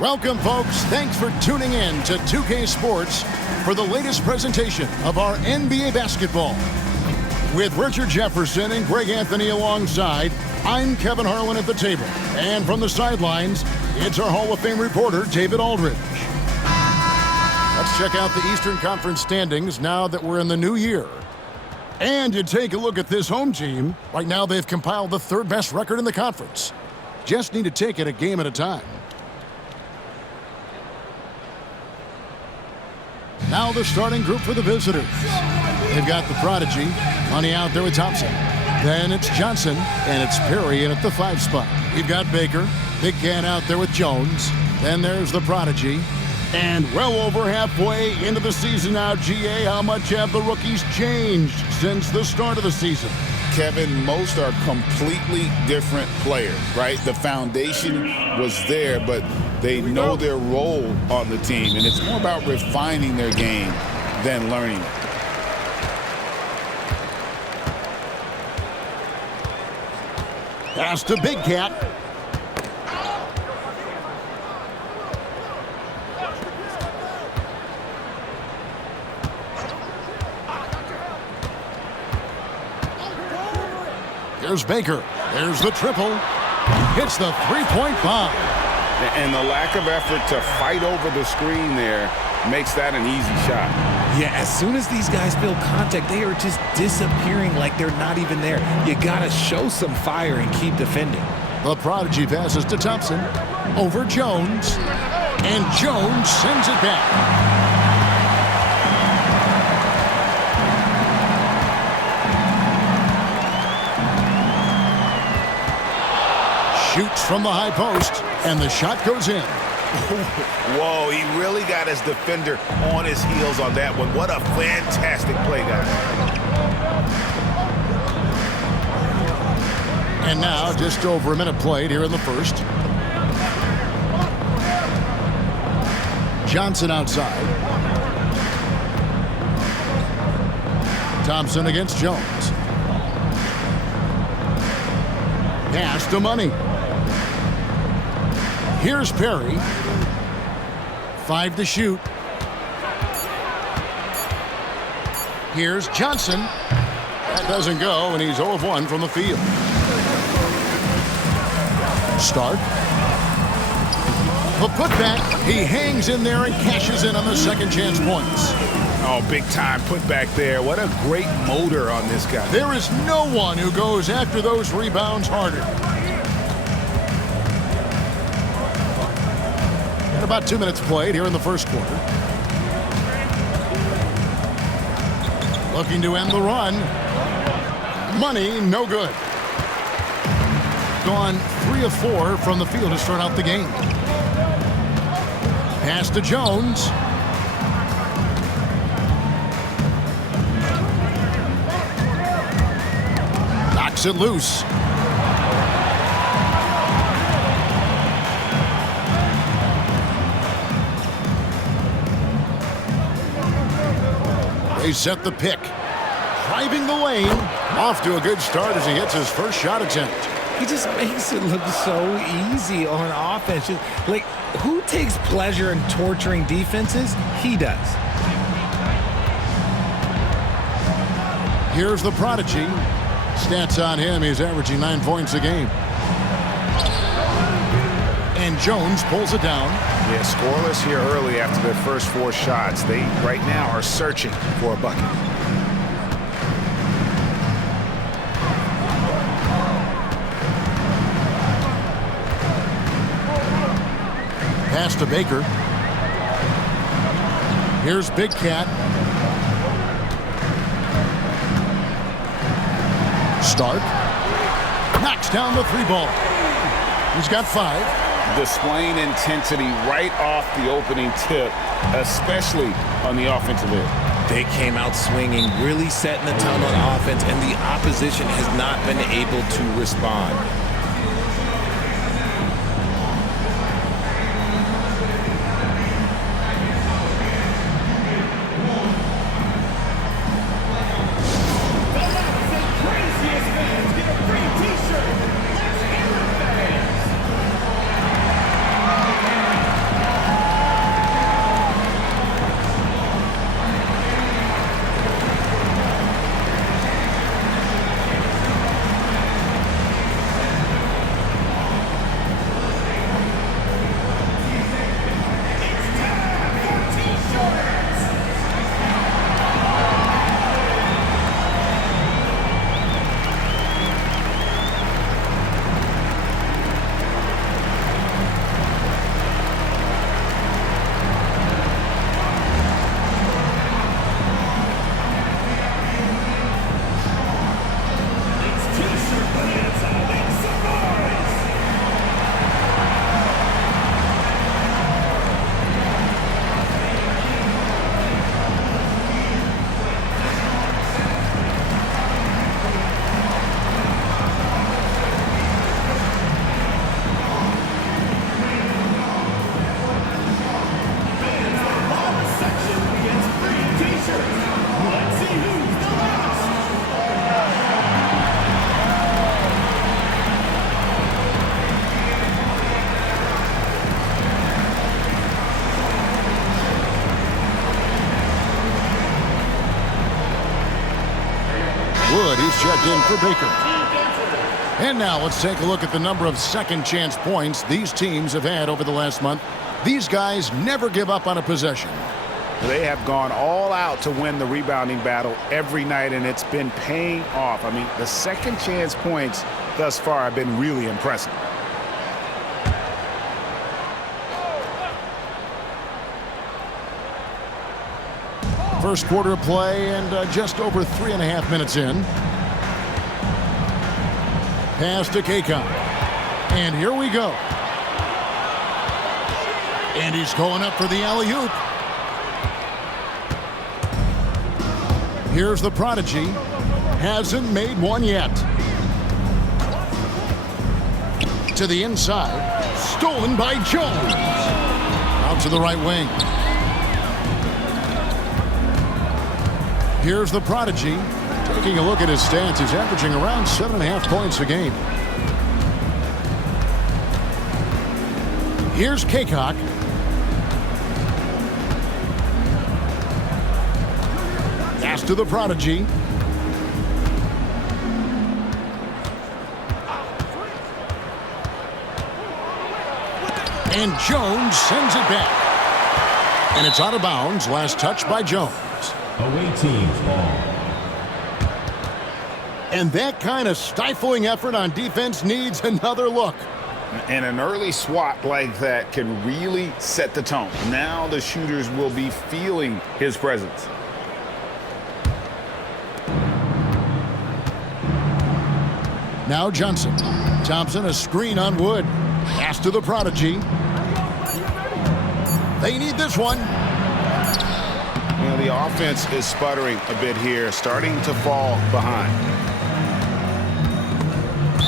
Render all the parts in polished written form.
Welcome, folks. Thanks for tuning in to 2K Sports for the latest presentation of our NBA basketball. With Richard Jefferson and Greg Anthony alongside, I'm Kevin Harlan at the table. And from the sidelines, it's our Hall of Fame reporter, David Aldridge. Let's check out the Eastern Conference standings now that we're in the new year. And you take a look at this home team. Right now, they've compiled the third best record in the conference. Just need to take it a game at a time. Now the starting group for the visitors. They've got the Prodigy, Money out there with Thompson. Then it's Johnson, and it's Perry in at the 5 spot. You've got Baker, Big Cat out there with Jones. Then there's the Prodigy. And well over halfway into the season now, GA, how much have the rookies changed since the start of the season? Kevin, most are completely different players, right? The foundation was there, but they know their role on the team, and it's more about refining their game than learning it. Pass to Big Cat. Here's Baker. There's the triple. Hits the three-point bomb. And the lack of effort to fight over the screen there makes that an easy shot. Yeah, as soon as these guys feel contact, they are just disappearing like they're not even there. You got to show some fire and keep defending. The Prodigy passes to Thompson. Over Jones. And Jones sends it back. Shoots from the high post, and the shot goes in. Whoa, he really got his defender on his heels on that one. What a fantastic play, guys. And now, just over a minute played here in the first. Johnson outside. Thompson against Jones. Pass to Money. Here's Perry. 5 to shoot. Here's Johnson. That doesn't go, and he's 0 of 1 from the field. Start. The putback. He hangs in there and cashes in on the second chance points. Oh, big time putback there. What a great motor on this guy. There is no one who goes after those rebounds harder. About 2 minutes played here in the first quarter. Looking to end the run. Money, no good. Gone 3 of 4 from the field to start out the game. Pass to Jones. Knocks it loose. They set the pick. Driving the lane. Off to a good start as he hits his first shot attempt. He just makes it look so easy on offense. Like, who takes pleasure in torturing defenses? He does. Here's the Prodigy. Stats on him, he's averaging 9 points a game. And Jones pulls it down. Yeah, scoreless here early after their first 4 shots. They, right now, are searching for a bucket. Pass to Baker. Here's Big Cat. Start. Knocks down the 3 ball. He's got 5. Displaying intensity right off the opening tip, especially on the offensive end. They came out swinging, really setting the tone on offense, and the opposition has not been able to respond. checked in for Baker. And now let's take a look at the number of second chance points these teams have had over the last month. These guys never give up on a possession. They have gone all out to win the rebounding battle every night, and it's been paying off. I mean, the second chance points thus far have been really impressive. First quarter of play and just over 3.5 minutes in. Pass to Kaycock. And here we go. And he's going up for the alley-oop. Here's the prodigy. Hasn't made one yet. To the inside. Stolen by Jones. Out to the right wing. Here's the prodigy. Taking a look at his stats, he's averaging around 7.5 points a game. Here's Kaycock. Pass to the prodigy. And Jones sends it back. And it's out of bounds. Last touch by Jones. Away team's ball. And that kind of stifling effort on defense needs another look. And an early swat like that can really set the tone. Now the shooters will be feeling his presence. Now Johnson. Thompson, a screen on Wood. Pass to the prodigy. They need this one. You know, the offense is sputtering a bit here, starting to fall behind.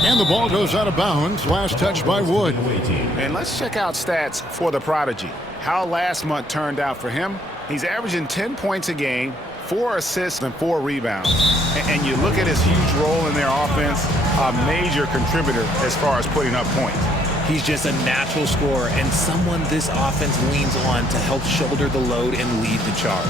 And the ball goes out of bounds. Last touch by Wood. And let's check out stats for the prodigy. How last month turned out for him. He's averaging 10 points a game, 4 assists, and 4 rebounds. And you look at his huge role in their offense, a major contributor as far as putting up points. He's just a natural scorer and someone this offense leans on to help shoulder the load and lead the charge.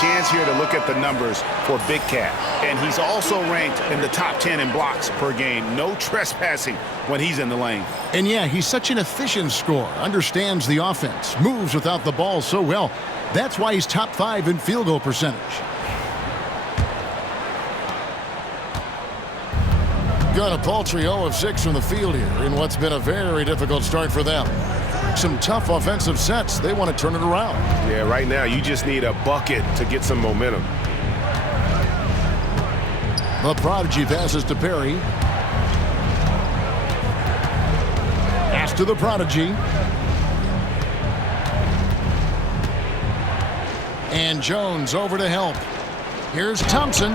Chance here to look at the numbers for Big Cat. And he's also ranked in the top 10 in blocks per game. No trespassing when he's in the lane. And yeah, he's such an efficient scorer. Understands the offense. Moves without the ball so well. That's why he's top 5 in field goal percentage. Got a paltry 0 of 6 from the field here in what's been a very difficult start for them. Some tough offensive sets. They want to turn it around. Yeah, right now you just need a bucket to get some momentum. The prodigy passes to Perry. Pass to the prodigy. And Jones over to help. Here's Thompson.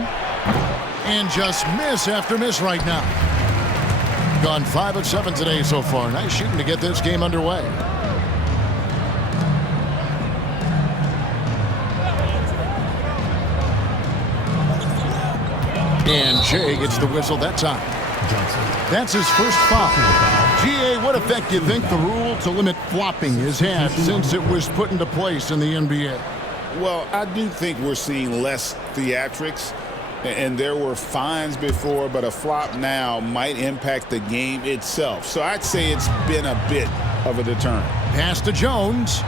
And just miss after miss right now. Gone 5 of 7 today so far. Nice shooting to get this game underway. And Jay gets the whistle that time. That's his first foul. G.A., what effect do you think the rule to limit flopping has had since it was put into place in the NBA? Well, I do think we're seeing less theatrics, and there were fines before, but a flop now might impact the game itself. So I'd say it's been a bit of a deterrent. Pass to Jones.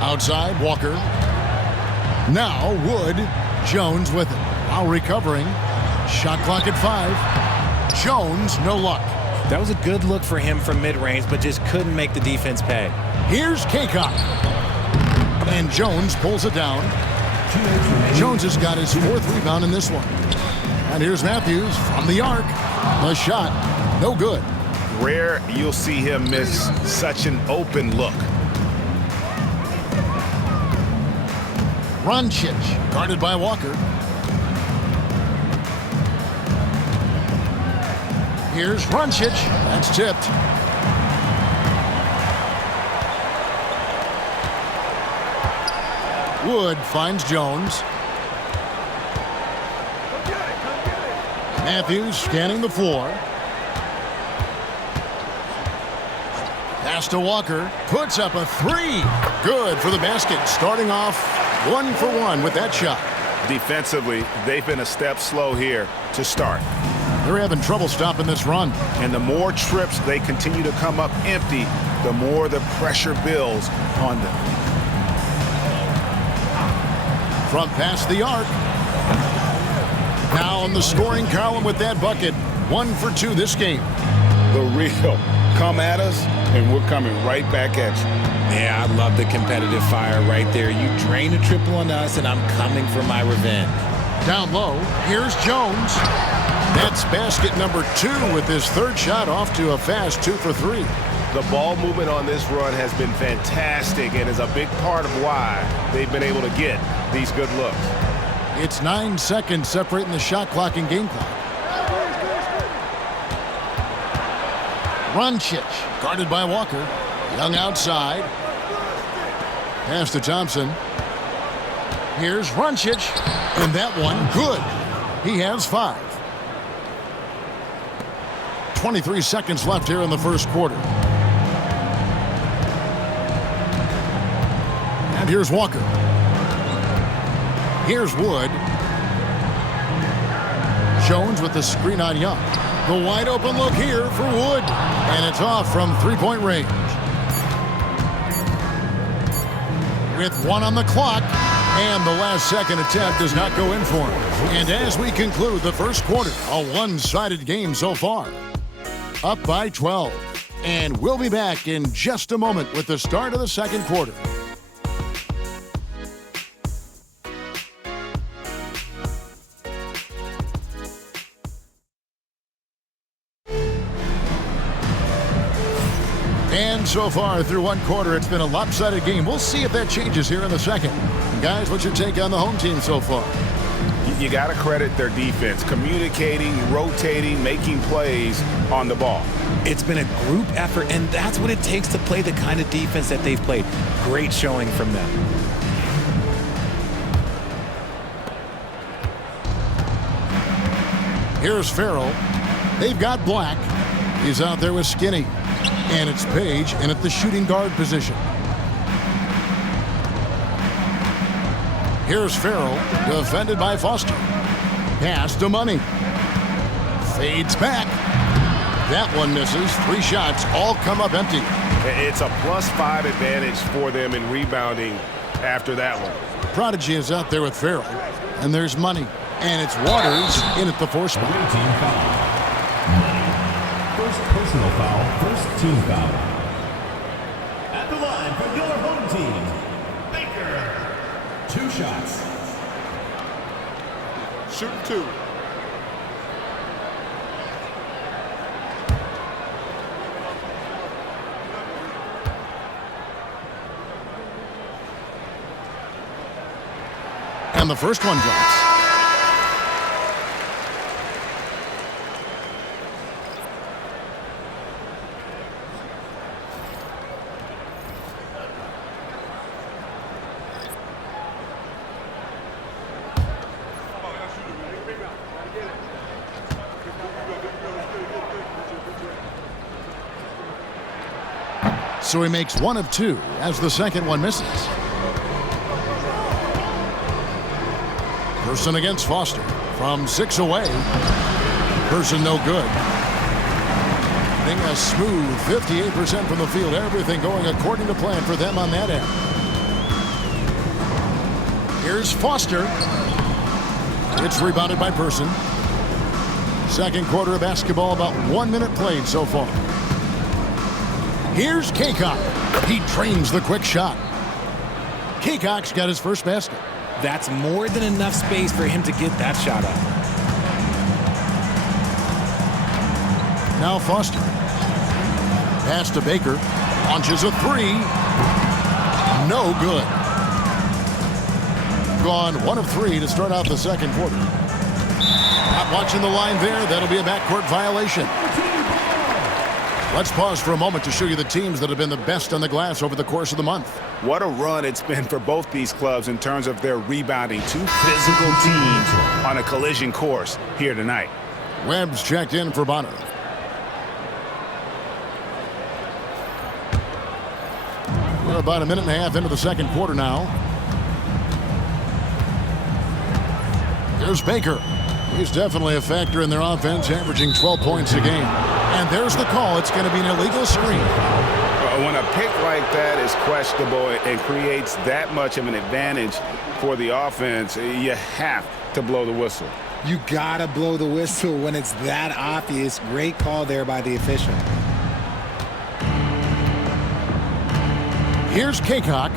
Outside, Walker. Now Wood. Jones with it. While recovering. Shot clock at 5. Jones, no luck. That was a good look for him from mid-range, but just couldn't make the defense pay. Here's Kaycock. And Jones pulls it down. Jones has got his 4th rebound in this one. And here's Matthews from the arc. The shot, no good. Rare you'll see him miss such an open look. Runchich, guarded by Walker. Here's Runchich. That's tipped. Wood finds Jones. Matthews scanning the floor. Pass to Walker. Puts up a 3. Good for the basket. Starting off 1 for 1 with that shot. Defensively, they've been a step slow here to start. They're having trouble stopping this run. And the more trips they continue to come up empty, the more the pressure builds on them. Front pass the arc. Now on the scoring column with that bucket. 1 for 2 this game. The real come at us, and we're coming right back at you. Yeah, I love the competitive fire right there. You drain a triple on us, and I'm coming for my revenge. Down low, here's Jones. That's basket number 2 with his 3rd shot off to a fast 2 for 3. The ball movement on this run has been fantastic and is a big part of why they've been able to get these good looks. It's 9 seconds separating the shot clock and game clock. Runchich, guarded by Walker. Young outside. Pass to Thompson. Here's Runchich. And that one, good. He has 5. 23 seconds left here in the first quarter. And here's Walker. Here's Wood. Jones with the screen on Young. The wide open look here for Wood. And it's off from 3-point range. With 1 on the clock. And the last second attempt does not go in for him. And as we conclude the first quarter, a one-sided game so far. Up by 12. And we'll be back in just a moment with the start of the second quarter. And so far through one quarter, it's been a lopsided game. We'll see if that changes here in the second. Guys, what's your take on the home team so far? You got to credit their defense, communicating, rotating, making plays on the ball. It's been a group effort, and that's what it takes to play the kind of defense that they've played. Great showing from them. Here's Farrell. They've got Black. He's out there with Skinny. And it's Page in at the shooting guard position. Here's Farrell, defended by Foster. Pass to Money. Fades back. That one misses. 3 shots, all come up empty. It's a +5 advantage for them in rebounding after that one. Prodigy is out there with Farrell. And there's Money. And it's Waters in at the 4 spot. Team foul. First personal foul, first team foul. At the line for your home team, Baker. 2 shots. Shoot 2. And the first one drops. So he makes 1 of 2 as the second one misses. Person against Foster from 6 away. Person no good. A smooth 58% from the field. Everything going according to plan for them on that end. Here's Foster. It's rebounded by Person. Second quarter of basketball, about 1 minute played so far. Here's Kaycock. He trains the quick shot. Kaycock's got his first basket. That's more than enough space for him to get that shot up. Now Foster. Pass to Baker. Launches a 3. No good. Gone 1 of 3 to start out the second quarter. Not watching the line there. That'll be a backcourt violation. Let's pause for a moment to show you the teams that have been the best on the glass over the course of the month. What a run it's been for both these clubs in terms of their rebounding. 2 physical teams on a collision course here tonight. Webb's checked in for Bonner. We're about a minute and a half into the second quarter now. There's Baker. He's definitely a factor in their offense, averaging 12 points a game. And there's the call. It's going to be an illegal screen. When a pick like that is questionable and creates that much of an advantage for the offense, you have to blow the whistle. You got to blow the whistle when it's that obvious. Great call there by the official. Here's Kaycock.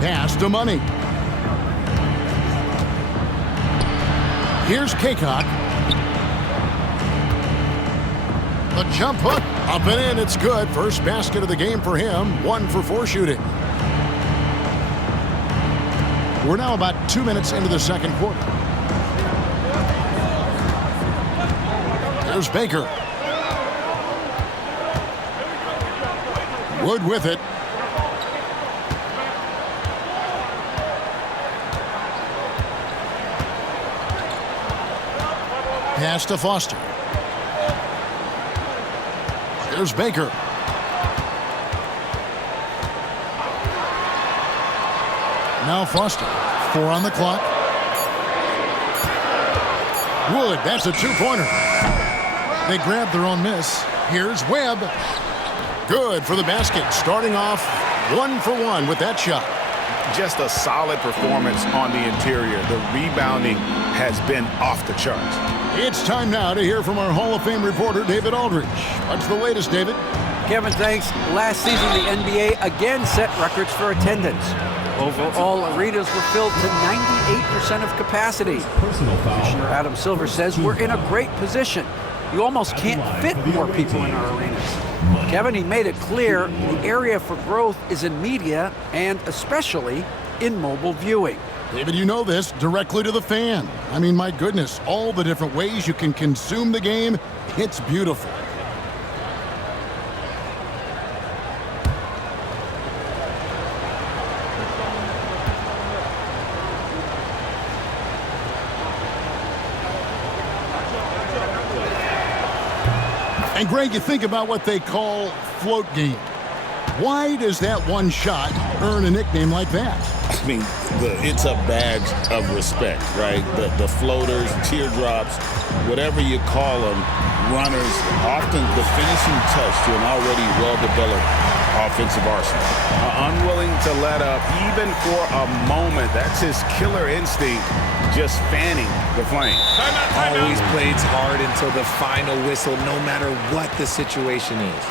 Pass to Money. Here's Kaycock. The jump hook. Up and in. It's good. First basket of the game for him. 1 for 4 shooting. We're now about 2 minutes into the second quarter. There's Baker. Wood with it. Pass to Foster. There's Baker. Now Foster. 4 on the clock. Wood, that's a 2-pointer. They grabbed their own miss. Here's Webb. Good for the basket. Starting off 1 for 1 with that shot. Just a solid performance on the interior. The rebounding has been off the charts. It's time now to hear from our Hall of Fame reporter, David Aldridge. What's the latest, David? Kevin, thanks. Last season, the NBA again set records for attendance. Overall, arenas were filled to 98% of capacity. Commissioner Adam Silver says we're in a great position. You almost can't fit more people in our arenas. Kevin, he made it clear the area for growth is in media and especially in mobile viewing. David, you know this, directly to the fan. I mean, my goodness, all the different ways you can consume the game, it's beautiful. And Greg, you think about what they call float game. Why does that one shot earn a nickname like that? I mean, it's a badge of respect, right? The floaters, teardrops, whatever you call them, runners, often the finishing touch to an already well-developed offensive arsenal. Unwilling to let up even for a moment. That's his killer instinct, just fanning the flame. Always plays hard until the final whistle, no matter what the situation is.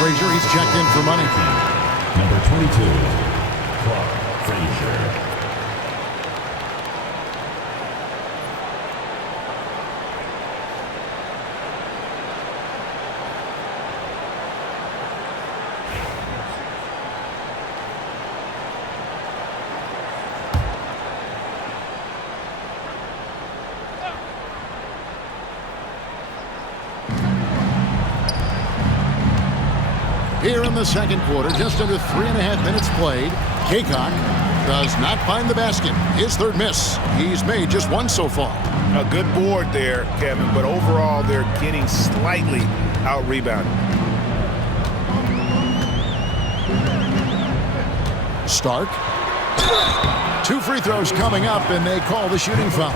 Frazier. He's checked in for money. Number 22, Clark Frazier. Here in the second quarter, just under 3.5 minutes played, Kaycock does not find the basket. His third miss. He's made just one so far. A good board there, Kevin, but overall they're getting slightly out-rebounded. Stark. 2 free throws coming up, and they call the shooting foul.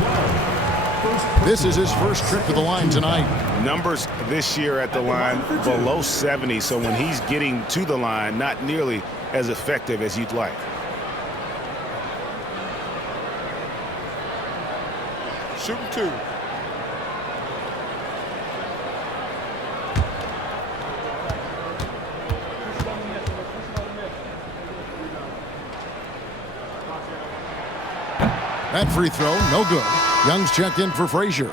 This is his first trip to the line tonight. Numbers this year at the line below 70, so when he's getting to the line, not nearly as effective as you'd like. Shooting 2. That free throw, no good. Young's checked in for Frazier.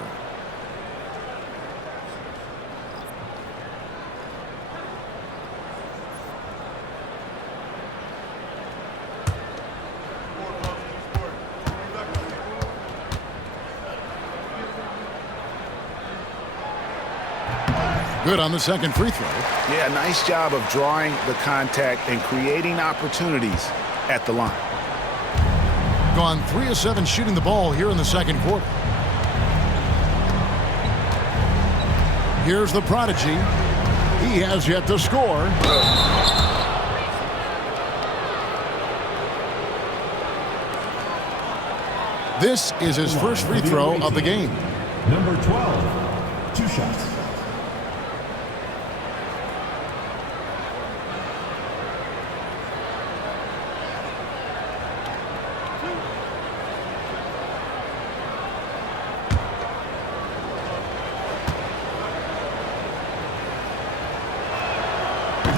Good on the second free throw. Yeah, nice job of drawing the contact and creating opportunities at the line. Gone 3 of 7 shooting the ball here in the second quarter. Here's the prodigy. He has yet to score. This is his first free throw of the game. Number 12, 2 shots.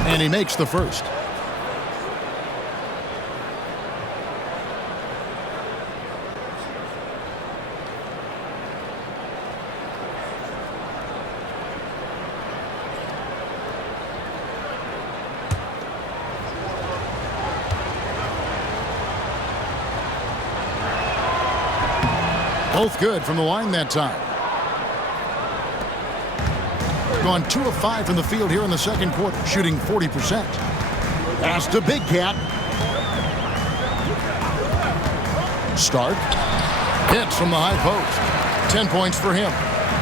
And he makes the first. Both good from the line that time. Gone 2 of 5 from the field here in the second quarter, shooting 40%. Pass to Big Cat. Stark. Hits from the high post. 10 points for him.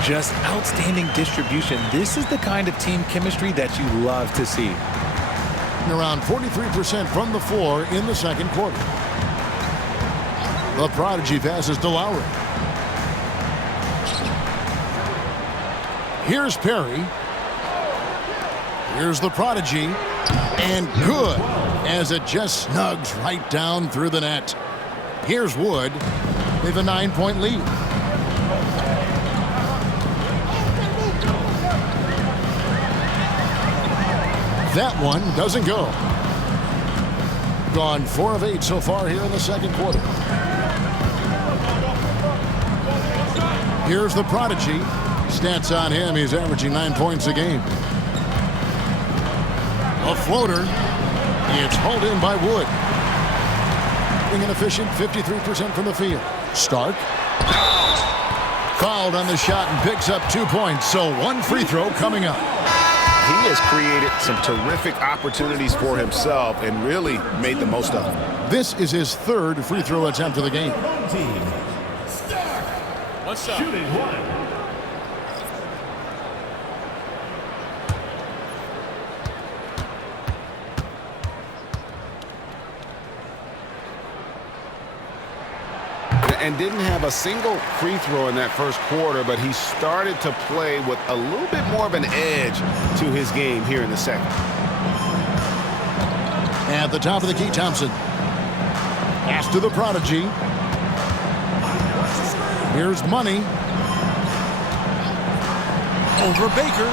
Just outstanding distribution. This is the kind of team chemistry that you love to see. Around 43% from the floor in the second quarter. The prodigy passes to Lowry. Here's Perry. Here's the prodigy. And good, as it just snugs right down through the net. Here's Wood with a 9-point lead. That one doesn't go. Gone 4 of 8 so far here in the second quarter. Here's the prodigy. Stats on him, he's averaging 9 points a game. A floater. It's hauled in by Wood. Being an efficient 53% from the field. Stark. Fouled on the shot and picks up 2 points, so 1 free throw coming up. He has created some terrific opportunities for himself and really made the most of them. This is his 3rd free throw attempt of the game. Home team, Stark. What's up? Shooting 1. And didn't have a single free throw in that first quarter, but he started to play with a little bit more of an edge to his game here in the second. At the top of the key, Thompson. Pass to the prodigy. Here's Money. Over Baker.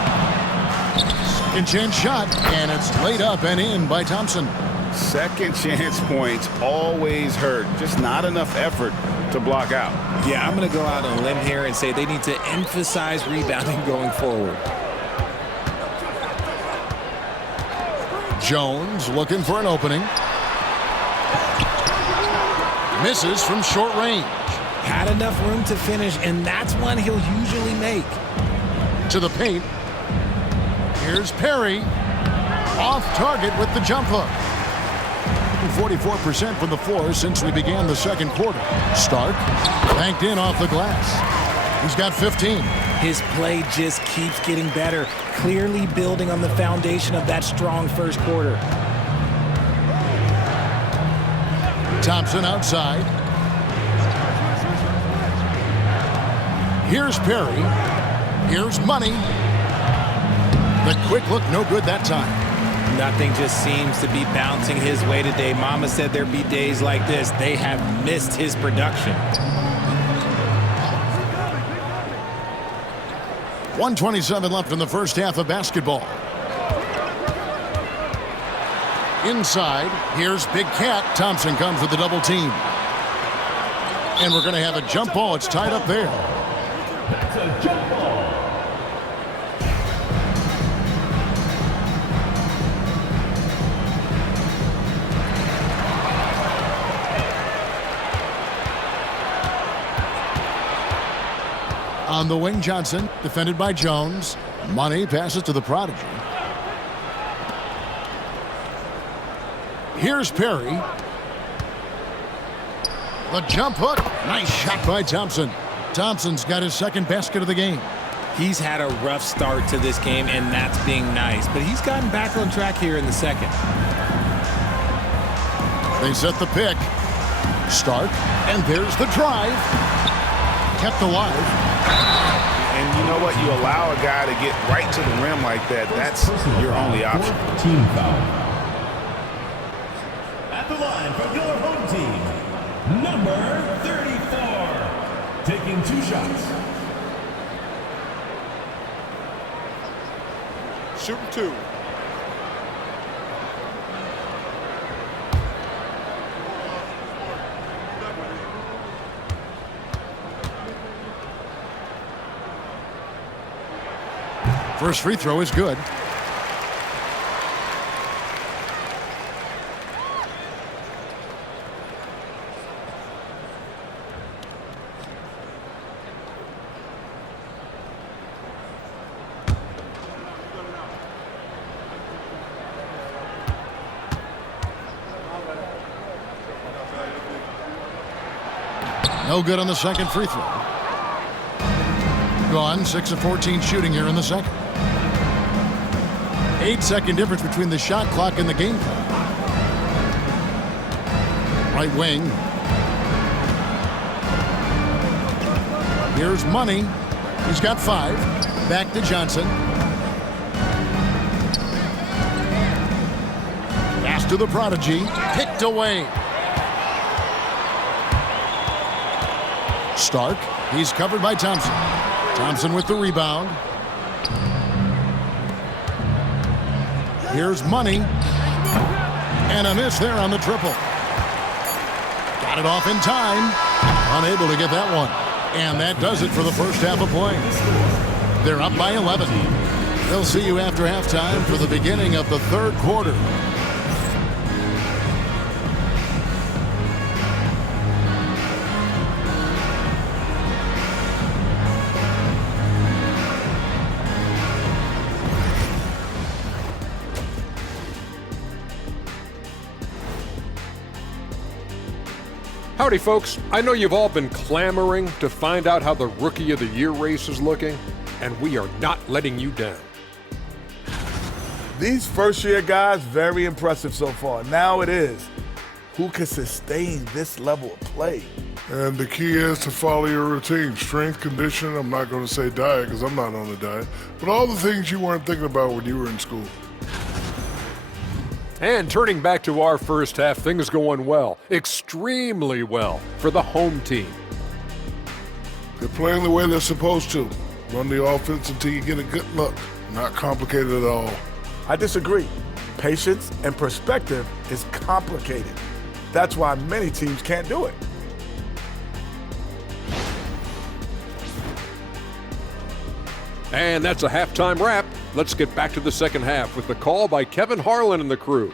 Second chance shot, and it's laid up and in by Thompson. Second chance points always hurt. Just not enough effort to block out. Yeah, I'm going to go out on a limb here and say they need to emphasize rebounding going forward. Jones looking for an opening. Misses from short range. Had enough room to finish, and that's one he'll usually make. To the paint. Here's Perry. Off target with the jump hook. 44% from the floor since we began the second quarter. Stark banked in off the glass. He's got 15. His play just keeps getting better, clearly building on the foundation of that strong first quarter. Thompson outside. Here's Perry. Here's Money. The quick look, no good that time. Nothing just seems to be bouncing his way today. Mama said there'd be days like this. They have missed his production. 1:27 left in the first half of basketball. Inside, here's Big Cat. Thompson comes with the double team. And we're going to have a jump ball. It's tied up there. That's a jump ball. On the wing, Johnson, defended by Jones. Money passes to the prodigy. Here's Perry. The jump hook. Nice shot by Thompson. Thompson's got his second basket of the game. He's had a rough start to this game, and that's being nice. But he's gotten back on track here in the second. They set the pick. Stark. And there's the drive. Kept alive. And you know what? You allow a guy to get right to the rim like that. That's your only option. Team foul. At the line for your home team, number 34. Taking 2 shots. Shooting 2. First free throw is good. No good on the second free throw. Gone, 6 of 14 shooting here in the second. 8-second difference between the shot clock and the game clock. Right wing. Here's Money. He's got 5. Back to Johnson. Pass to the prodigy. Picked away. Stark. He's covered by Thompson. Thompson with the rebound. Here's Money. And a miss there on the triple. Got it off in time. Unable to get that one. And that does it for the first half of play. They're up by 11. They'll see you after halftime for the beginning of the third quarter. Howdy, folks. I know you've all been clamoring to find out how the Rookie of the Year race is looking, and we are not letting you down. These first-year guys, very impressive so far. Now it is, who can sustain this level of play? And the key is to follow your routine. Strength, condition, I'm not going to say diet because I'm not on a diet, but all the things you weren't thinking about when you were in school. And turning back to our first half, things going well, extremely well for the home team. They're playing the way they're supposed to. Run the offense until you get a good look. Not complicated at all. I disagree. Patience and perspective is complicated. That's why many teams can't do it. And that's a halftime wrap. Let's get back to the second half with the call by Kevin Harlan and the crew.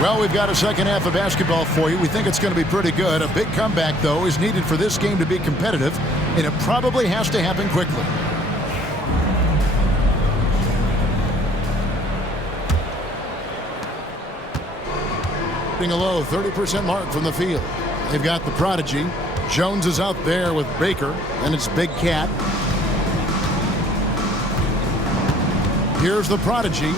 Well, we've got a second half of basketball for you. We think it's going to be pretty good. A big comeback, though, is needed for this game to be competitive, and it probably has to happen quickly. A low 30% mark from the field. They've got the prodigy. Jones is out there with Baker, and it's Big Cat. Here's the prodigy.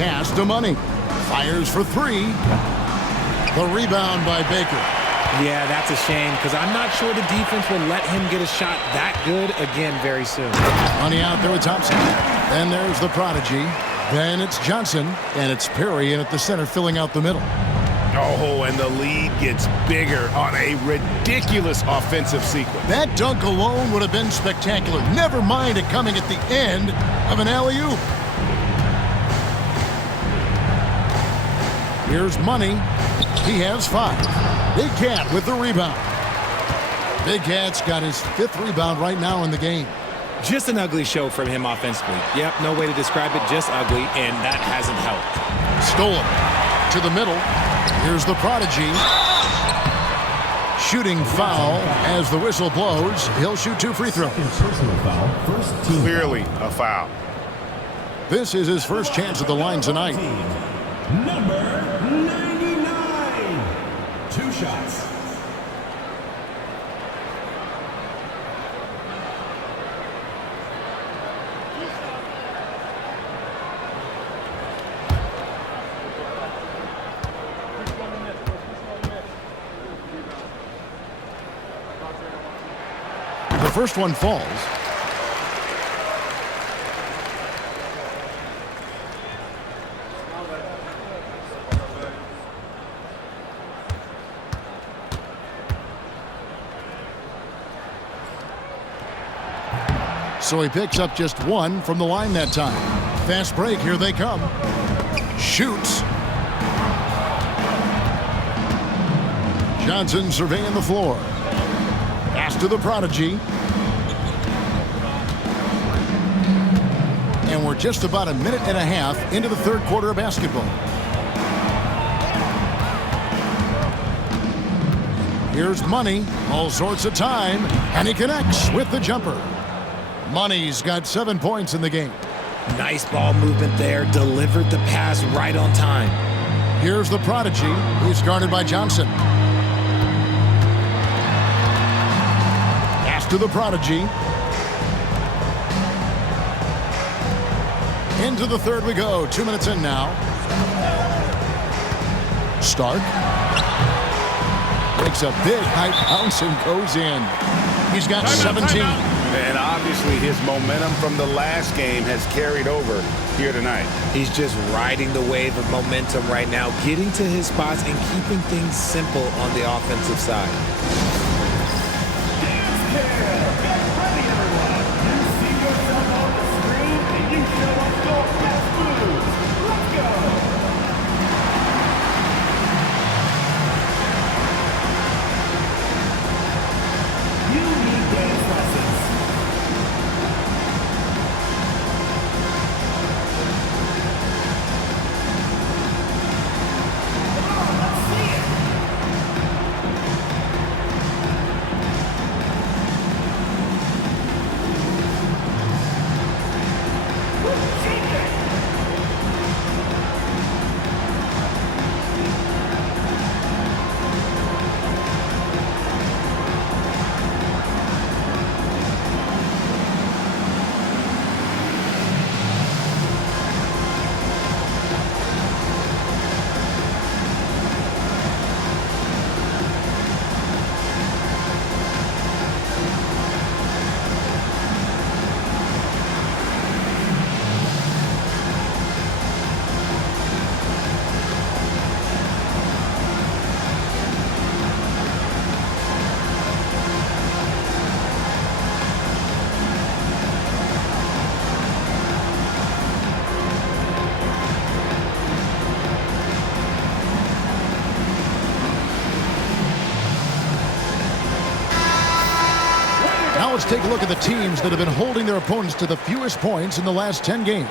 Pass to Money. Fires for three. The rebound by Baker. Yeah, that's a shame because I'm not sure the defense will let him get a shot that good again very soon. Money out there with Thompson. Then there's the prodigy. Then it's Johnson. And it's Perry in at the center filling out the middle. Oh, and the lead gets bigger on a ridiculous offensive sequence. That dunk alone would have been spectacular. Never mind it coming at the end of an alley-oop. Here's Money. He has 5. Big Cat with the rebound. Big Cat's got his 5th rebound right now in the game. Just an ugly show from him offensively. Yep, no way to describe it, just ugly, and that hasn't helped. Stolen to the middle. Here's the prodigy. Shooting foul as the whistle blows. He'll shoot 2 free throws. Personal foul, first team. Clearly a foul. This is his first chance at the line tonight. Number 99. 2 shots. The first one falls. So he picks up just 1 from the line that time. Fast break, here they come. Shoots. Johnson surveying the floor. Pass to the prodigy. And we're just about a minute and a half into the third quarter of basketball. Here's Money, all sorts of time, and he connects with the jumper. Money's got 7 points in the game. Nice ball movement there, delivered the pass right on time. Here's the prodigy, who's guarded by Johnson. Pass to the prodigy. Into the third we go. 2 minutes in now. Stark. Takes a big high bounce and goes in. He's got 17. And obviously his momentum from the last game has carried over here tonight. He's just riding the wave of momentum right now, getting to his spots and keeping things simple on the offensive side. Get ready, everyone. You see yourself on the screen, and you show us your best moves. Let's go. You need dance lessons. Come on, let's see it. let's take a look at the teams that have been holding their opponents to the fewest points in the last 10 games.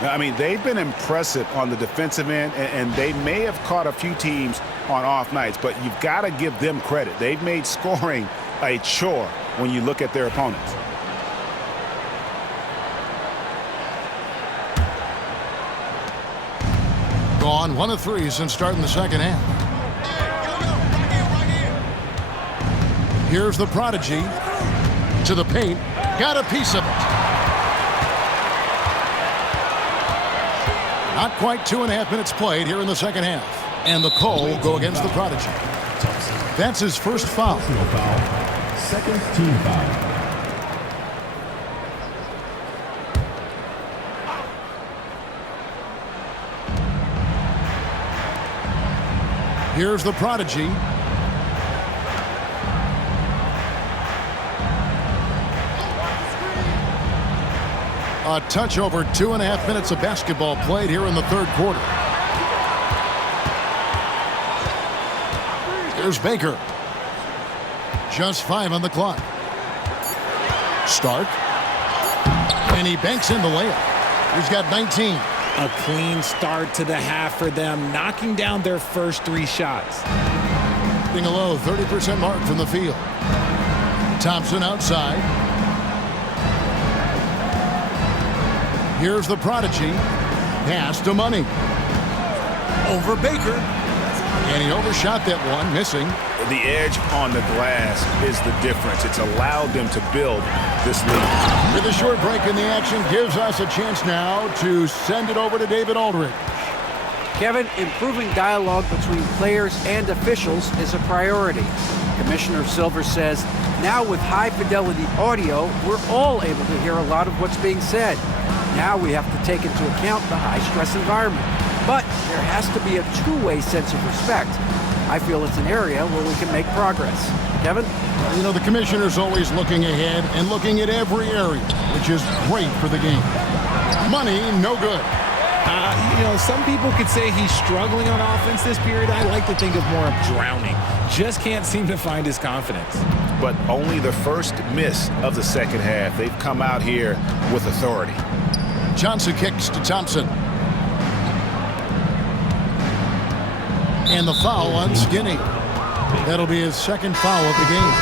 I mean, they've been impressive on the defensive end, and they may have caught a few teams on off nights, but you've got to give them credit. They've made scoring a chore when you look at their opponents. Gone 1 of 3 since starting the second half. Here's the prodigy to the paint. Got a piece of it. Not quite 2.5 minutes played here in the second half. And the call will go against the prodigy. That's his first foul. Second team foul. Here's the prodigy. A touch over 2.5 minutes of basketball played here in the third quarter. Here's Baker. Just 5 on the clock. Stark. And he banks in the layup. He's got 19. A clean start to the half for them, knocking down their first 3 shots. Being a low 30% mark from the field. Thompson outside. Here's the prodigy. Pass to Money. Over Baker. And he overshot that one, missing. The edge on the glass is the difference. It's allowed them to build this lead. With a short break in the action gives us a chance now to send it over to David Aldridge. Kevin, improving dialogue between players and officials is a priority. Commissioner Silver says, now with high-fidelity audio, we're all able to hear a lot of what's being said. Now we have to take into account the high-stress environment. But there has to be a two-way sense of respect. I feel it's an area where we can make progress. Kevin? You know, the commissioner's always looking ahead and looking at every area, which is great for the game. Money, no good. You know, some people could say he's struggling on offense this period. I like to think of more of drowning. Just can't seem to find his confidence. But only the first miss of the second half. They've come out here with authority. Johnson kicks to Thompson. And the foul on Skinny. That'll be his second foul of the game.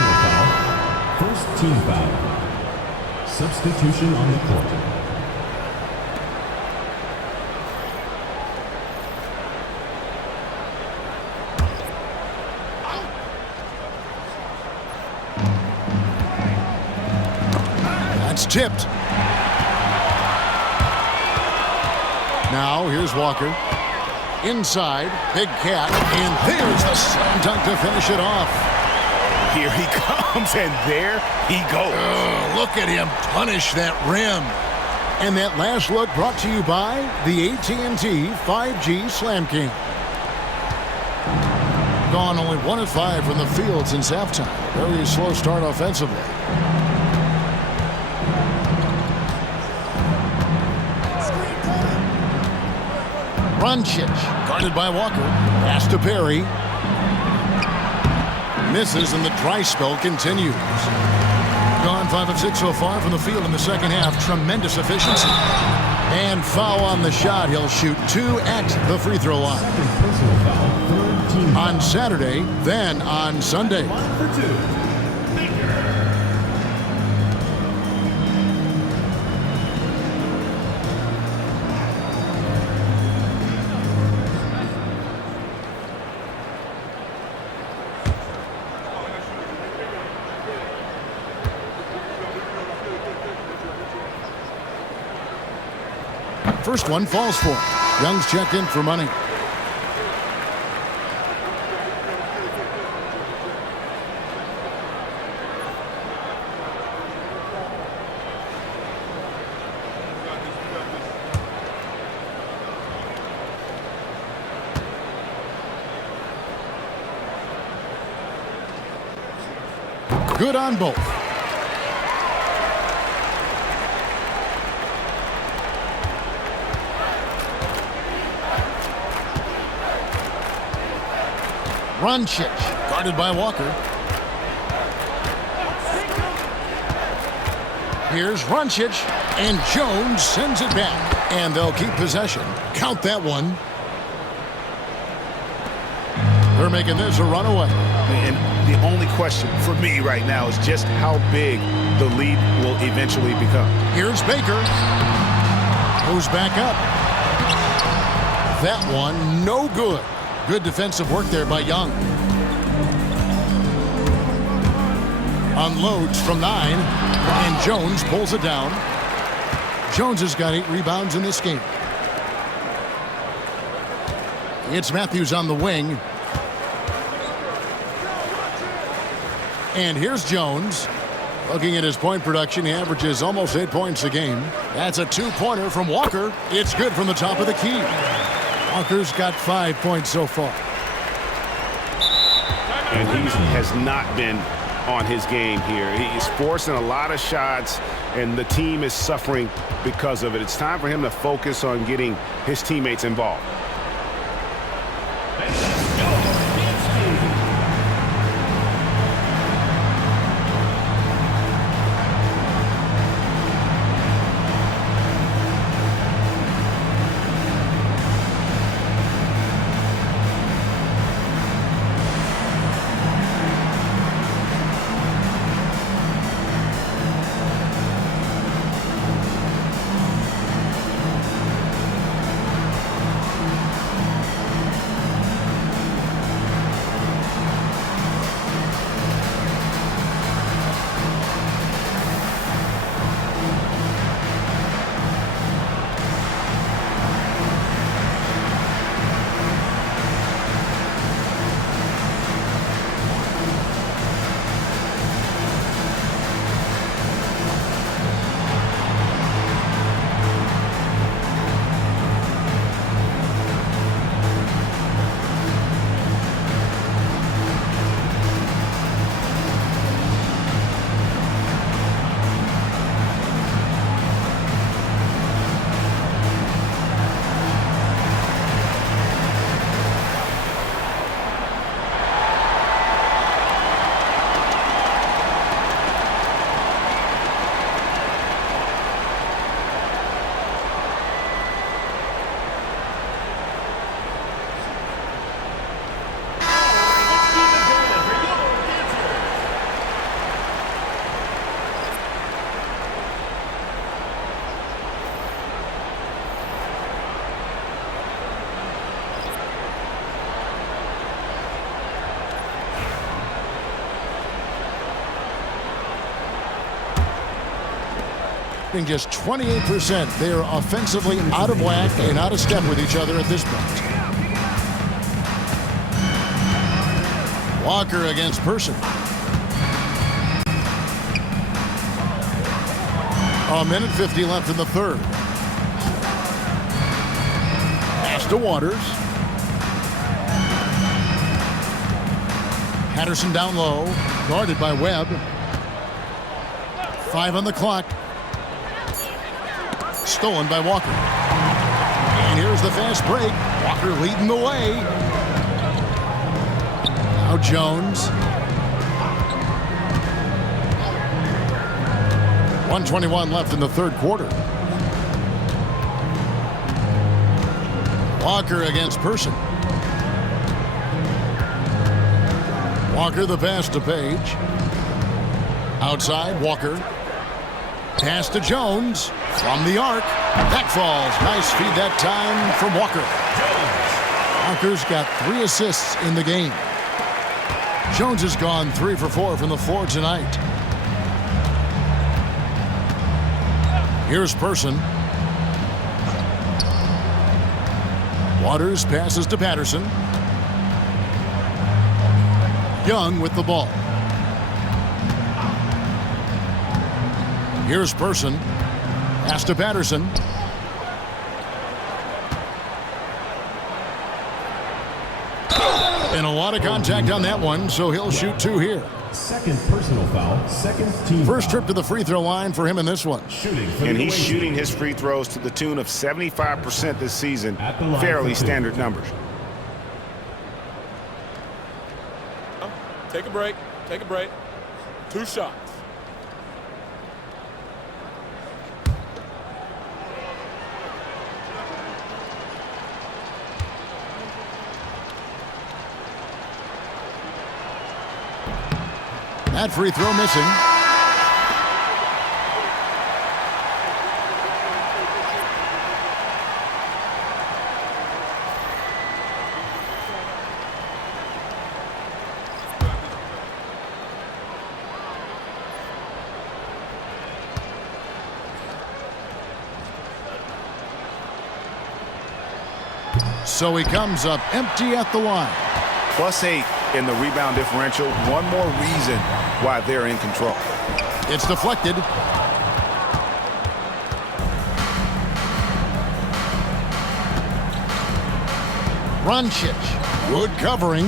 First team foul. Substitution on the court. That's tipped. Now here's Walker. Inside, big cat, and there's the slam dunk to finish it off. Here he comes, and there he goes. Oh, look at him punish that rim. And that last look brought to you by the AT&T 5G Slam King. Gone only 1 of 5 from the field since halftime. Very slow start offensively. Doncic, guarded by Walker. Pass to Perry. Misses, and the dry spell continues. Gone 5 of 6 so far from the field in the second half. Tremendous efficiency. And foul on the shot. He'll shoot 2 at the free throw line. On Saturday, then on Sunday. First one falls for him. Young's checked in for Money. Good on both. Doncic, guarded by Walker. Here's Runchich, and Jones sends it back. And they'll keep possession. Count that one. They're making this a runaway. And the only question for me right now is just how big the lead will eventually become. Here's Baker. Goes back up. That one, no good. Good defensive work there by Young. Unloads from 9, and Jones pulls it down. Jones has got 8 rebounds in this game. It's Matthews on the wing. And here's Jones. Looking at his point production, he averages almost 8 points a game. That's a 2-pointer from Walker. It's good from the top of the key. Walker's got 5 points so far. And he has not been on his game here. He's forcing a lot of shots, and the team is suffering because of it. It's time for him to focus on getting his teammates involved. Just 28%. They are offensively out of whack and out of step with each other at this point. Walker against Person. A minute 50 left in the third. Pass to Waters. Patterson down low, guarded by Webb. 5 on the clock. Stolen by Walker. And here's the fast break. Walker leading the way. Now Jones. 1:21 left in the third quarter. Walker against Person. Walker the pass to Page. Outside, Walker. Pass to Jones from the arc. That falls. Nice feed that time from Walker. Walker's got 3 assists in the game. Jones has gone 3 for 4 from the floor tonight. Here's Person. Waters passes to Patterson. Young with the ball. Here's Person. Pass to Patterson. And a lot of contact on that one, so he'll shoot 2 here. Second personal foul, second team First foul. trip to the free throw line for him in this one. And he's shooting his free throws to the tune of 75% this season. Fairly standard numbers. Take a break. Take a break. 2 shots. That free throw missing. So he comes up empty at the line. +8 in the rebound differential. One more reason why they're in control. It's deflected. Roncic. Good covering.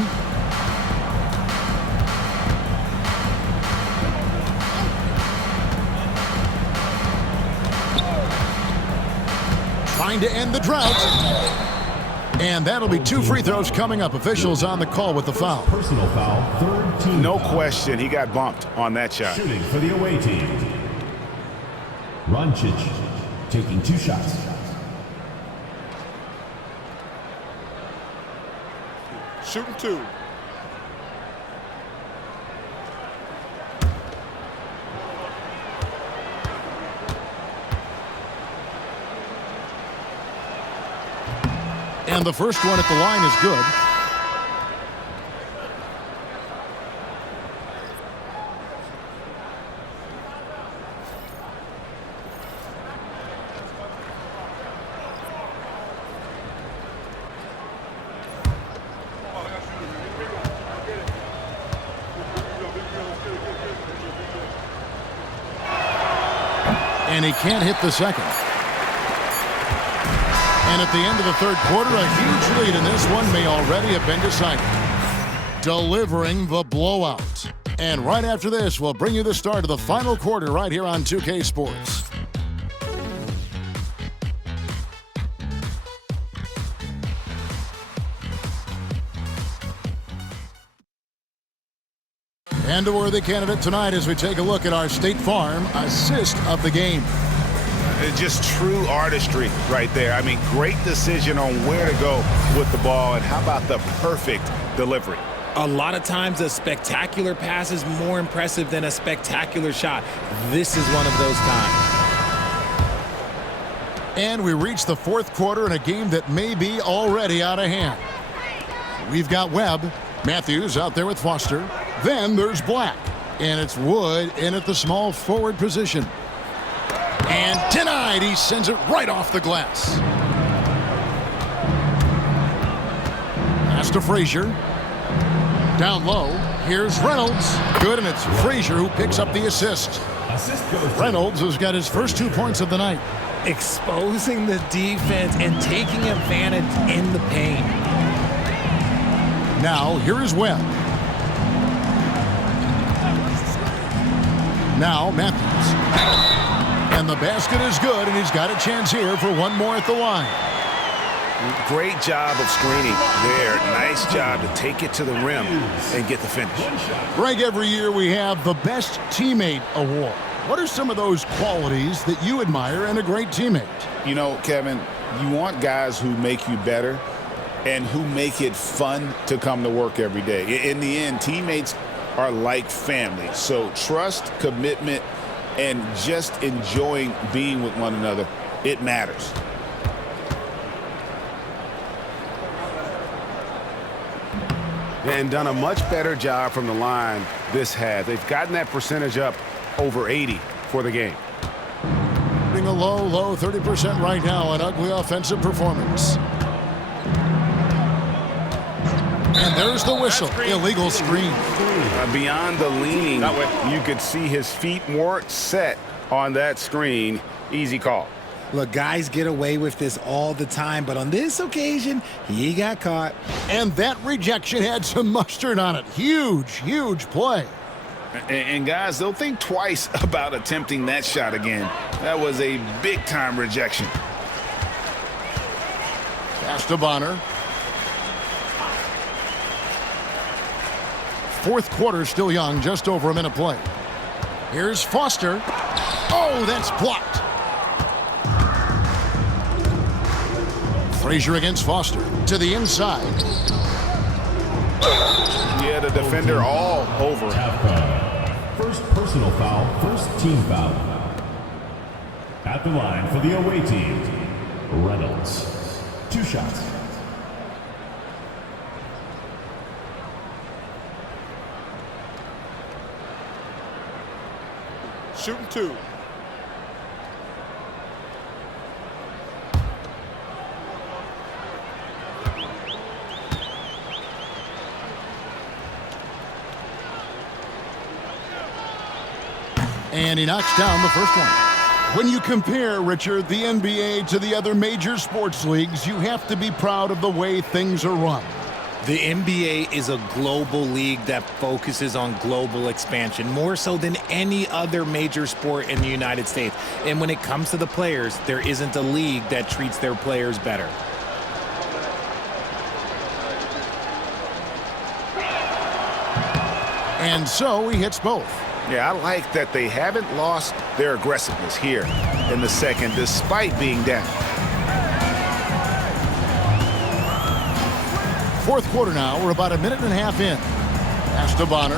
Trying to end the drought. And that'll be 2 free throws coming up. Officials on the call with the foul. Personal foul, third team. No question, he got bumped on that shot. Shooting for the away team. Roncic taking 2 shots. Shooting 2. And the first one at the line is good. And he can't hit the second. And at the end of the third quarter, a huge lead in this one may already have been decided. Delivering the blowout. And right after this, we'll bring you the start of the final quarter right here on 2K Sports. And a worthy candidate tonight as we take a look at our State Farm assist of the game. It's just true artistry right there. I mean, great decision on where to go with the ball, and how about the perfect delivery? A lot of times a spectacular pass is more impressive than a spectacular shot. This is one of those times. And we reach the fourth quarter in a game that may be already out of hand. We've got Webb, Matthews out there with Foster. Then there's Black, and it's Wood in at the small forward position. And denied. He sends it right off the glass. Pass to Frazier. Down low. Here's Reynolds. Good, and it's Frazier who picks up the assist. Reynolds has got his first 2 points of the night. Exposing the defense and taking advantage in the paint. Now, here is Webb. Now, Matthews. And the basket is good, and he's got a chance here for one more at the line. Great job of screening there. Nice job to take it to the rim and get the finish. Greg, every year we have the Best Teammate Award. What are some of those qualities that you admire in a great teammate? You know, Kevin, you want guys who make you better and who make it fun to come to work every day. In the end, teammates are like family. So trust, commitment, and just enjoying being with one another, it matters. And done a much better job from the line this half. They've gotten that percentage up over 80 for the game. Being a low 30% right now, an ugly offensive performance. And there's the whistle. Illegal screen. Beyond the leaning, you could see his feet weren't set on that screen. Easy call. Look, guys get away with this all the time, but on this occasion, he got caught. And that rejection had some mustard on it. Huge play. And guys, they'll think twice about attempting that shot again. That was a big-time rejection. Pass to Bonner. Fourth quarter still young, just over a minute play. Here's Foster. Oh, that's blocked. Frazier against Foster to the inside. Yeah, the defender all over. Personal foul, first team foul. At the line for the away team, Reynolds. 2 shots. Shooting 2. And he knocks down the first one. When you compare, Richard, the NBA to the other major sports leagues, you have to be proud of the way things are run. The NBA is a global league that focuses on global expansion, more so than any other major sport in the United States. And when it comes to the players, there isn't a league that treats their players better. And so he hits both. Yeah, I like that they haven't lost their aggressiveness here in the second, despite being down. Fourth quarter now. We're about a minute and a half in. Pass to Bonner.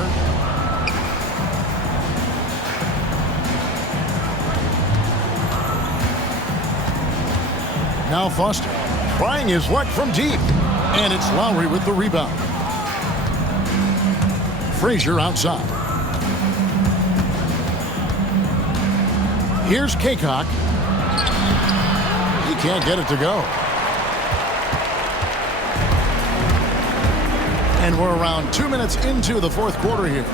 Now Foster trying his luck from deep. And it's Lowry with the rebound. Frazier outside. Here's Kaycock. He can't get it to go. And we're around 2 minutes into the fourth quarter here.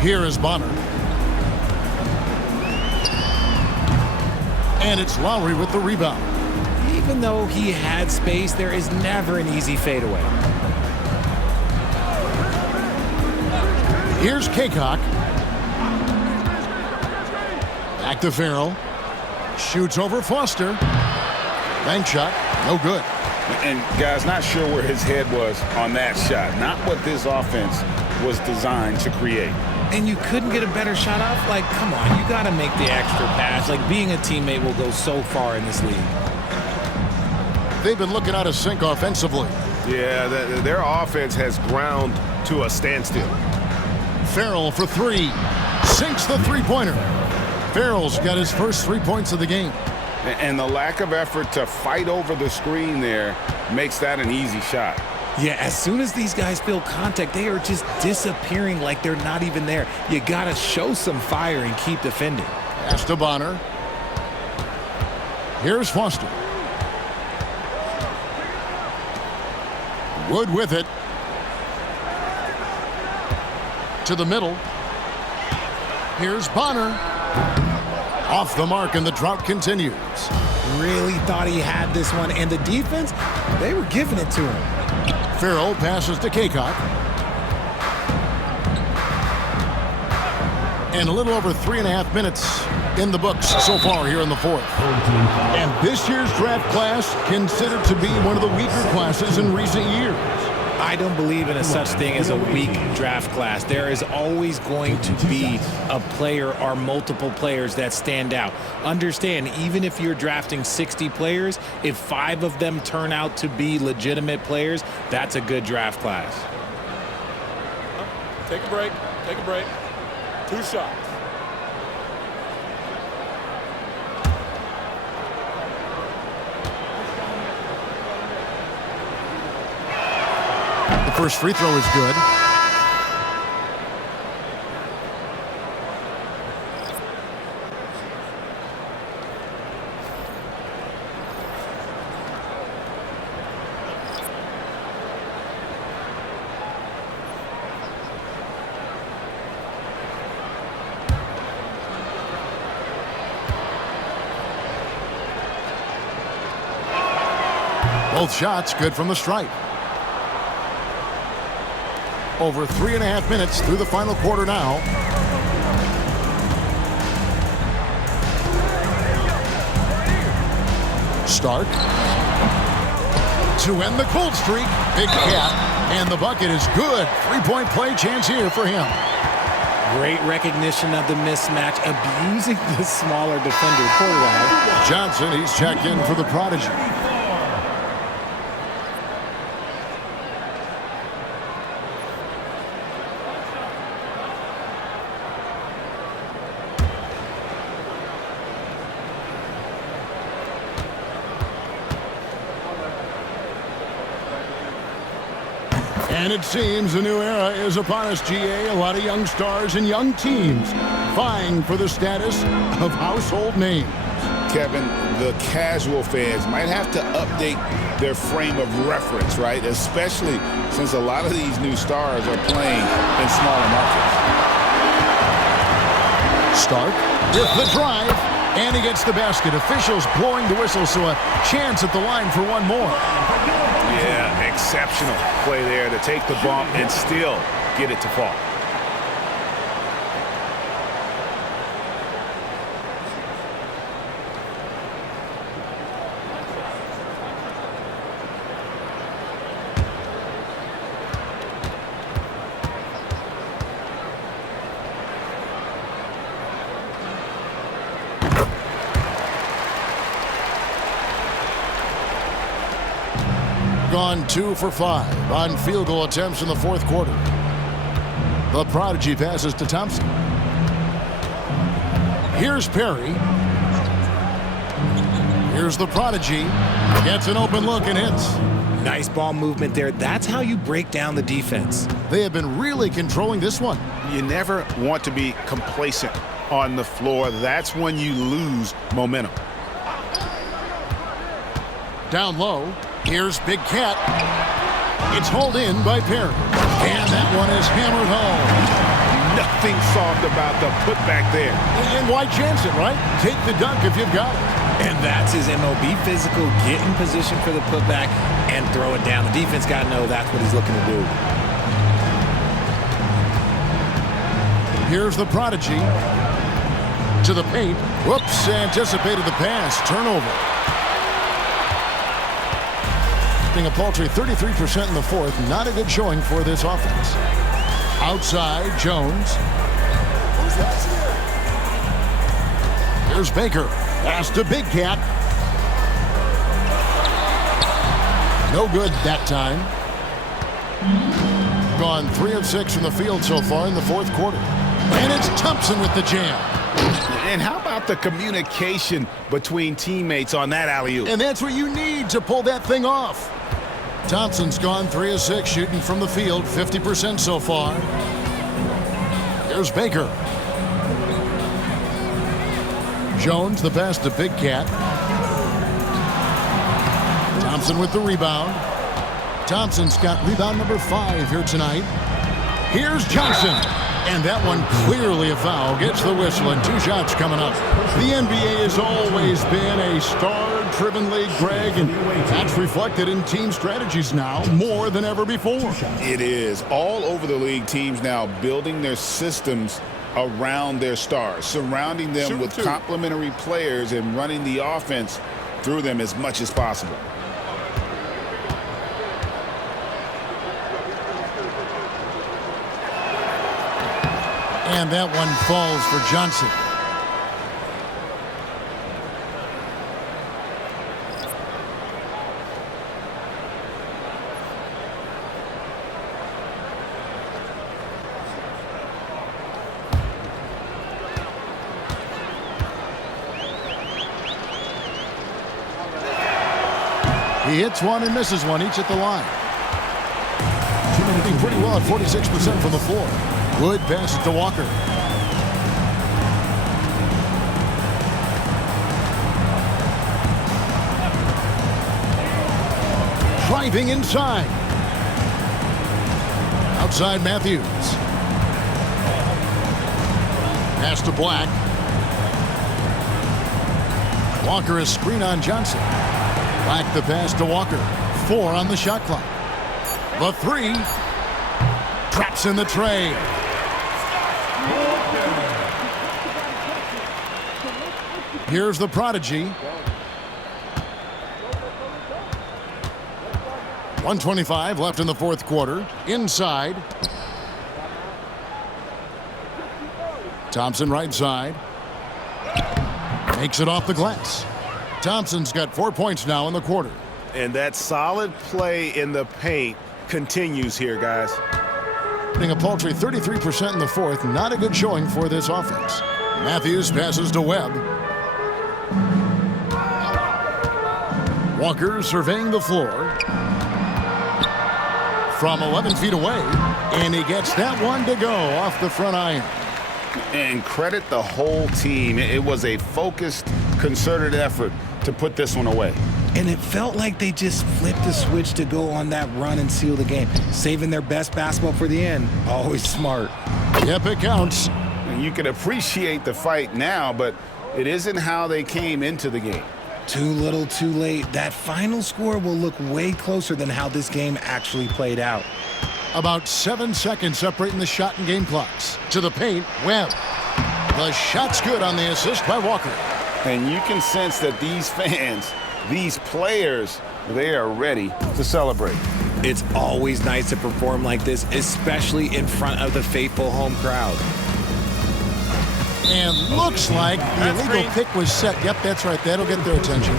Here is Bonner. And it's Lowry with the rebound. Even though he had space, there is never an easy fadeaway. Here's Kaycock. Back to Farrell. Shoots over Foster. Bank shot. No good. And, guys, not sure where his head was on that shot. Not what this offense was designed to create. And you couldn't get a better shot off? Like, come on, you got to make the extra pass. Like, being a teammate will go so far in this league. They've been looking out of sync offensively. Yeah, their offense has ground to a standstill. Farrell for 3. Sinks the three-pointer. Farrell's got his first 3 points of the game. And the lack of effort to fight over the screen there makes that an easy shot. Yeah, as soon as these guys feel contact, they are just disappearing like they're not even there. You got to show some fire and keep defending. Pass to Bonner. Here's Foster. Wood with it. To the middle. Here's Bonner. Off the mark, and the drought continues. Really thought he had this one, and the defense, they were giving it to him. Farrell passes to Kaycock. And a little over 3.5 minutes in the books so far here in the fourth. And this year's draft class considered to be one of the weaker classes in recent years. I don't believe in a such thing as a weak draft class. There is always going to be a player or multiple players that stand out. Understand, even if you're drafting 60 players, if 5 of them turn out to be legitimate players, that's a good draft class. Take a break. Take a break. 2 shots. The first free throw is good. Both shots good from the stripe. Over 3.5 minutes through the final quarter now. Stark. To end the cold streak. Big cat. And the bucket is good. 3-point play chance here for him. Great recognition of the mismatch, abusing the smaller defender. Quarterback. Johnson, he's checked in for the Prodigy. And it seems a new era is upon us, GA. A lot of young stars and young teams vying for the status of household names. Kevin, the casual fans might have to update their frame of reference, right? Especially since a lot of these new stars are playing in smaller markets. Stark with the drive, and he gets the basket. Officials blowing the whistle, so a chance at the line for one more. Yeah, exceptional play there to take the bump and still get it to fall. Gone 2 for 5 on field goal attempts in the fourth quarter. The prodigy passes to Thompson. Here's Perry. Here's the prodigy. Gets an open look and hits. Nice ball movement there. That's how you break down the defense. They have been really controlling this one. You never want to be complacent on the floor. That's when you lose momentum. Down low. Here's Big Cat. It's hauled in by Perry. And that one is hammered home. Nothing soft about the putback there. And why chance it, right? Take the dunk if you've got it. And that's his MO. Be physical, get in position for the putback, and throw it down. The defense got to know that's what he's looking to do. Here's the prodigy. To the paint. Whoops, anticipated the pass. Turnover. A paltry 33% in the fourth. Not a good showing for this offense. Outside, Jones. Here's Baker. Pass to Big Cat. No good that time. Gone 3 of 6 from the field so far in the fourth quarter. And it's Thompson with the jam. And how about the communication between teammates on that alley-oop? And that's what you need to pull that thing off. Thompson's gone 3 of 6 shooting from the field, 50% so far. Here's Baker. Jones, the pass to Big Cat. Thompson with the rebound. Thompson's got rebound number 5 here tonight. Here's Johnson. And that one clearly a foul. Gets the whistle and 2 shots coming up. The NBA has always been a star-driven league, Greg, and that's reflected in team strategies now more than ever before. It is. All over the league, teams now building their systems around their stars, surrounding them with complementary players and running the offense through them as much as possible. And that one falls for Johnson. He hits one and misses one, each at the line. Shooting pretty well at 46% from the floor. Wood passes to Walker. Driving inside. Outside Matthews. Pass to Black. Walker is screen on Johnson. Black the pass to Walker. 4 on the shot clock. The 3. Traps in the tray. Here's the prodigy. 1:25 left in the fourth quarter. Inside. Thompson right side. Makes it off the glass. Thompson's got 4 points now in the quarter. And that solid play in the paint continues here, guys. A paltry 33% in the fourth. Not a good showing for this offense. Matthews passes to Webb. Walker surveying the floor. from 11 feet away, and he gets that one to go off the front iron. And credit the whole team. It was a focused, concerted effort to put this one away. And it felt like they just flipped the switch to go on that run and seal the game, saving their best basketball for the end. Always smart. Yep, it counts. And you can appreciate the fight now, but it isn't how they came into the game. Too little, too late. That final score will look way closer than how this game actually played out. About 7 seconds separating the shot and game clocks. To the paint, Webb. The shot's good on the assist by Walker. And you can sense that these fans, these players, they are ready to celebrate. It's always nice to perform like this, especially in front of the faithful home crowd. And looks like the illegal pick was set. Yep, that's right. That'll get their attention.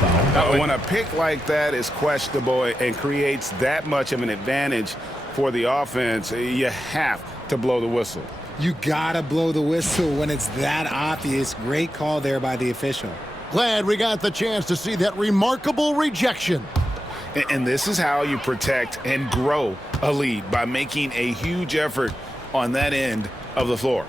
When a pick like that is questionable and creates that much of an advantage for the offense, you have to blow the whistle. You gotta blow the whistle when it's that obvious. Great call there by the official. Glad we got the chance to see that remarkable rejection. And this is how you protect and grow a lead, by making a huge effort on that end of the floor.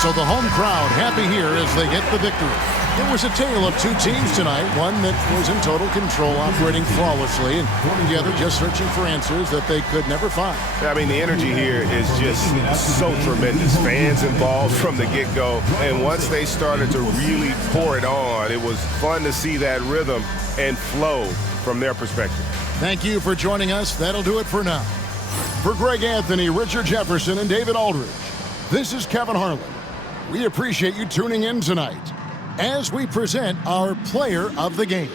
So the home crowd happy here as they get the victory. It was a tale of two teams tonight, one that was in total control, operating flawlessly, and the other just searching for answers that they could never find. I mean, the energy here is just so tremendous. Fans involved from the get-go, and once they started to really pour it on, it was fun to see that rhythm and flow from their perspective. Thank you for joining us. That'll do it for now. For Greg Anthony, Richard Jefferson, and David Aldridge, this is Kevin Harlan. We appreciate you tuning in tonight as we present our player of the game.